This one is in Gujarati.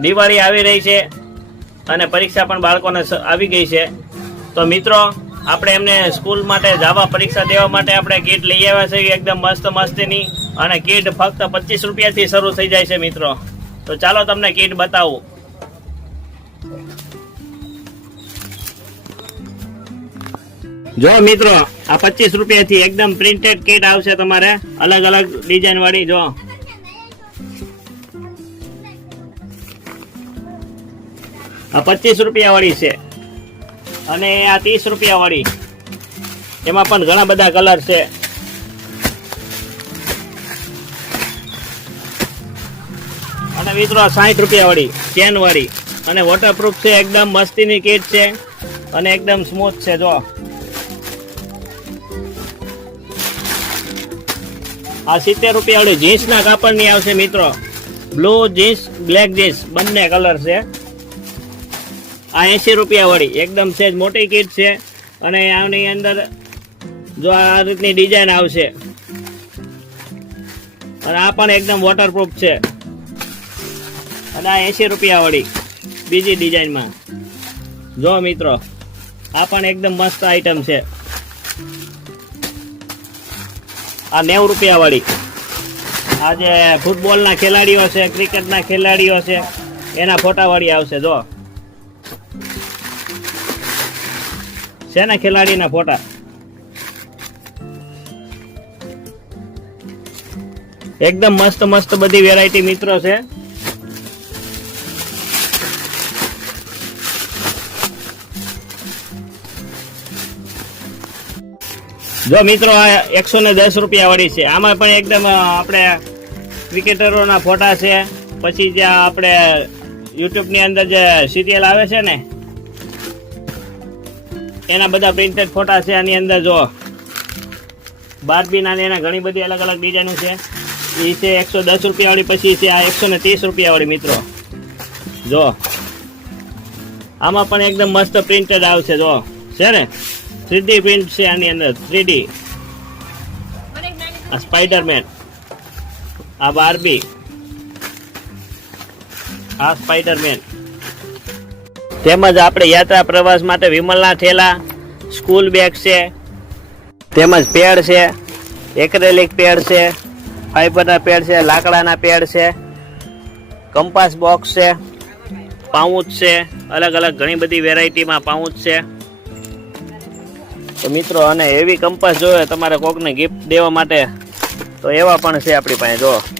દિવાળી આવી રહી છે અને પરીક્ષા પણ બાળકોને આવી ગઈ છે. તો મિત્રો, આપણે એમને સ્કૂલ માટે જવા પરીક્ષા દેવા માટે આપણે કીટ લઈ આવ્યા છે, એકદમ મસ્ત મસ્તીની. અને કીટ ફક્ત પચીસ રૂપિયાથી શરૂ થઈ જાય છે, મિત્રો. તો ચાલો તમને કીટ બતાવું. જો મિત્રો, આ પચીસ રૂપિયાથી એકદમ પ્રિન્ટેડ કીટ આવશે તમારે. અલગ અલગ ડિઝાઇન વાળી, જો. આ પચીસ રૂપિયા વાળી છે. અને આ ત્રીસ રૂપિયા વાળી એમાં પણ ઘણા બધા કલર છે. અને મિત્રો સાઠ રૂપિયા વાળી ચેન વાળી અને વોટરપ્રૂફ છે, એકદમ મસ્તીની કીટ છે. અને એકદમ સ્મૂથ છે, જો. આ સિત્તેર રૂપિયા વાળી જીન્સના કાપડની આવશે મિત્રો. બ્લુ જીન્સ બ્લેક જીન્સ બંને કલર છે. આ એંસી રૂપિયા વાળી. એકદમ સેજ મોટી કીટ છે. અને આની અંદર જો આ રીતની ડિઝાઇન આવશે. અને આ પણ એકદમ વોટરપ્રૂફ છે. અને આ એંસી રૂપિયા વાળી બીજી ડિઝાઇનમાં જો મિત્રો, આ પણ એકદમ મસ્ત આઈટમ છે. આ નેવું રૂપિયા વાળી. જે ફૂટબોલના ખેલાડીઓ છે ક્રિકેટના ખેલાડીઓ છે, એના ફોટાવાળી આવશે, જો. શેના ખેલાડીના ફોટા? એકદમ મસ્ત મસ્ત બધી વેરાયટી મિત્રો છે. જો મિત્રો, આ એકસો ને દસ રૂપિયા વાળી છે. આમાં પણ એકદમ આપણે ક્રિકેટરોના ફોટા છે. પછી જે આપણે યુટ્યુબની અંદર જે સિરિયલ આવે છે ને એના બધા પ્રિન્ટેડ ફોટા છે આની અંદર, જો. બારબીના એના ઘણી બધી અલગ અલગ ડિઝાઇનો છે. એ છે એકસો દસ રૂપિયાવાળી, પછી છે આ એકસો ને ત્રીસ રૂપિયાવાળી મિત્રો. જો. આમાં પણ એકદમ મસ્ત પ્રિન્ટેડ આવશે, જો. છે ને? થ્રીડી પ્રિન્ટ છે આની અંદર, થ્રીડી. આ સ્પાઈડરમેન. આ બારબી. આ સ્પાઈડરમેન. તેમજ આપણે યાત્રા પ્રવાસ માટે વિમલના થેલા, સ્કૂલ બેગ છે, તેમજ પેડ છે, એક્રેલિક પેડ છે, ફાઈબરના પેડ છે, લાકડાના પેડ છે, કંપાસ બોક્સ છે, પાઉચ છે અલગ અલગ ઘણી બધી વેરાયટીમાં પાઉચ છે. તો મિત્રો, અને એવી કંપાસ જોઈએ તમારે કોકને ગિફ્ટ દેવા માટે, તો એવા પણ છે આપણી પાસે, જો.